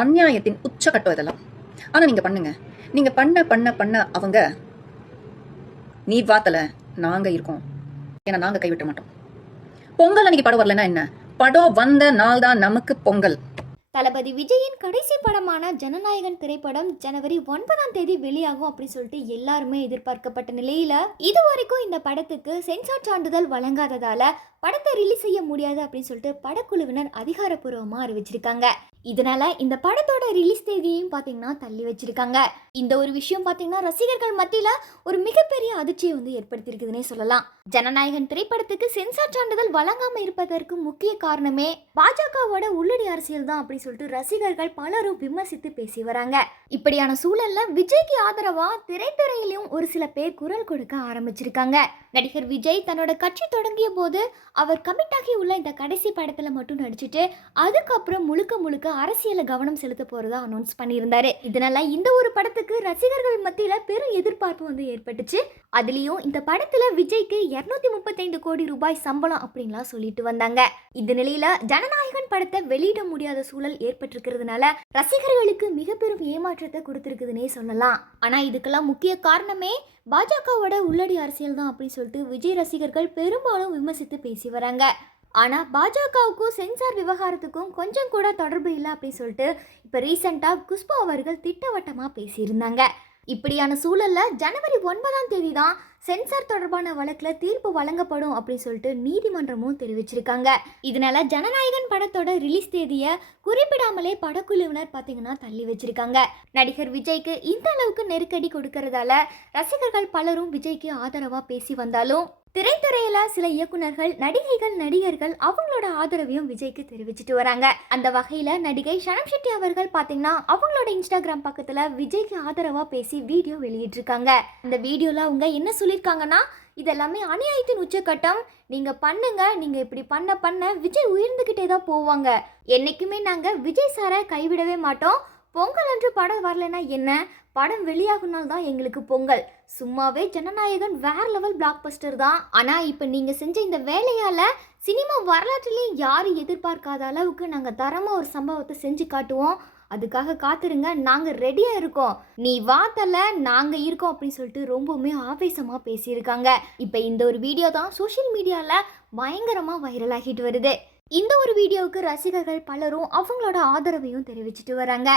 அநியாயத்தின் உச்சக்கட்டம் இதெல்லாம். ஆனா நீங்க பண்ணுங்க. நீங்க பண்ண பண்ண பண்ண அவங்க நீ வாத்தல நாங்க இருக்கோம், ஏன்னா நாங்க கைவிட்ட மாட்டோம். பொங்கல் அன்னைக்கு படம் வரலன்னா என்ன, படம் வந்த நாள் தான் நமக்கு பொங்கல். தளபதி விஜயின் கடைசி படமான ஜனநாயகன் திரைப்படம் ஜனவரி 9ஆம் தேதி வெளியாகும் அப்படின்னு சொல்லிட்டு எல்லாருமே எதிர்பார்க்கப்பட்ட நிலையில இது வரைக்கும் இந்த படத்துக்கு சென்சார் சான்றிதழ் வழங்காததால படத்தை ரிலீஸ் செய்ய முடியாது அப்படின்னு சொல்லிட்டு படக்குழுவினர் அதிகாரப்பூர்வமா அறிவிச்சிருக்காங்க. இதனால இந்த படத்தோட ரிலீஸ் தேதியையும் பாத்தீங்கன்னா தள்ளி வச்சிருக்காங்க. இந்த ஒரு விஷயம் பாத்தீங்கன்னா ரசிகர்கள் மத்தியில ஒரு மிகப்பெரிய அதிர்ச்சியை ஏற்படுத்தியிருக்குதுன்னே சொல்லலாம். ஜனநாயகன் திரைப்படத்துக்கு சென்சார் சான்றிதழ் வழங்காம இருப்பதற்கு முக்கிய காரணமே பாஜகவோட உள்ளடி அரசியல் தான் அப்படி சொல்லிட்டு ரசிகர்கள் பலரும் விமர்சித்து பேசி வராங்க. இப்படியான சூழல்ல விஜய்க்கு ஆதரவா திரைத்துறையிலும் ஒரு சில பேர் குரல் கொடுக்க ஆரம்பிச்சிருக்காங்க. நடிகர் விஜய் தன்னோட கட்சி தொடங்கிய போது அவர் கமிட் ஆகி உள்ள இந்த கடைசி படத்துல மட்டும் நடிச்சுட்டு அதுக்கப்புறம் முழுக்க முழுக்க அரசியல கவனம் செலுத்த போறதா அனௌன்ஸ் பண்ணியிருந்தாரு. இதனால இந்த ஒரு படத்துக்கு ரசிகர்கள் மத்தியில பெரும் எதிர்பார்ப்பு ஏற்பட்டுச்சு. அதுலயும் இந்த படத்துல விஜய்க்கு 235 கோடி ரூபாய் சம்பளம் அப்படின்லாம் சொல்லிட்டு வந்தாங்க. இந்த நிலையில ஜனநாயகன் படத்தை வெளியிட முடியாத சூழல் ஏற்பட்டிருக்கிறதுனால ரசிகர்களுக்கு மிக பெரும் ஏமாற்றத்தை கொடுத்திருக்குதுன்னே சொல்லலாம். ஆனா இதுக்கெல்லாம் முக்கிய காரணமே பாஜகவோட உள்ளடி அரசியல் தான் அப்படின்னு சொல்லிட்டு விஜய் ரசிகர்கள் பெரும்பாலும் விமர்சித்து பேசி வராங்க. ஆனால் பாஜகவுக்கும் சென்சார் விவகாரத்துக்கும் கொஞ்சம் கூட தொடர்பு இல்லை அப்படின்னு சொல்லிட்டு இப்போ ரீசெண்டாக குஷ்பு அவர்கள் திட்டவட்டமாக பேசியிருந்தாங்க. இப்படியான சூழலில் ஜனவரி 9ஆம் தேதி தான் சென்சார் தொடர்பான வழக்கில் தீர்ப்பு வழங்கப்படும் அப்படின்னு சொல்லிட்டு நீதிமன்றமும் தெரிவிச்சிருக்காங்க. இதனால ஜனநாயகன் படத்தோட ரிலீஸ் தேதியை குறிப்பிடாமலே படக்குழுவினர் பார்த்தீங்கன்னா தள்ளி வச்சிருக்காங்க. நடிகர் விஜய்க்கு இந்த அளவுக்கு நெருக்கடி கொடுக்கறதால ரசிகர்கள் பலரும் விஜய்க்கு ஆதரவாக பேசி வந்தாலும் திரைத்துறையில சில இயக்குனர்கள் நடிகர்கள் அவங்களோட ஆதரவையும் விஜய்க்கு தெரிவிச்சிட்டு வராங்க. அந்த வகையில நடிகை ஷனம் ஷெட்டி அவர்கள் பாத்தீங்கன்னா அவங்களோட இன்ஸ்டாகிராம் பக்கத்துல விஜய்க்கு ஆதரவா பேசி வீடியோ வெளியிட்டிருக்காங்க. அந்த வீடியோல அவங்க என்ன சொல்லியிருக்காங்கன்னா, இதெல்லாமே அநியாயத்தின் உச்சக்கட்டம், நீங்க பண்ணுங்க, நீங்க இப்படி பண்ண பண்ண விஜய் உயர்ந்துகிட்டே தான் போவாங்க. என்னைக்குமே நாங்க விஜய் சாரை கைவிடவே மாட்டோம். பொங்கல் அன்று படம் வரலன்னா என்ன, படம் வெளியாகுனால் தான் எங்களுக்கு பொங்கல். சும்மாவே ஜனநாயகன் வேற லெவல் பிளாக் பஸ்டர் தான். ஆனால் இப்போ நீங்கள் செஞ்ச இந்த வேலையால் சினிமா வரலாற்றிலேயே யாரும் எதிர்பார்க்காத அளவுக்கு நாங்கள் தரமாக ஒரு சம்பவத்தை செஞ்சு காட்டுவோம். அதுக்காக காத்துருங்க, நாங்கள் ரெடியாக இருக்கோம். நீ வாத்தல நாங்கள் இருக்கோம் அப்படின்னு சொல்லிட்டு ரொம்பவுமே ஆவேசமாக பேசியிருக்காங்க. இப்போ இந்த ஒரு வீடியோ தான் சோஷியல் மீடியாவில் பயங்கரமாக வைரல் ஆகிட்டு வருது. இந்த ஒரு வீடியோவுக்கு ரசிகர்கள் பலரும் அவங்களோட ஆதரவையும் தெரிவிச்சிட்டு வராங்க.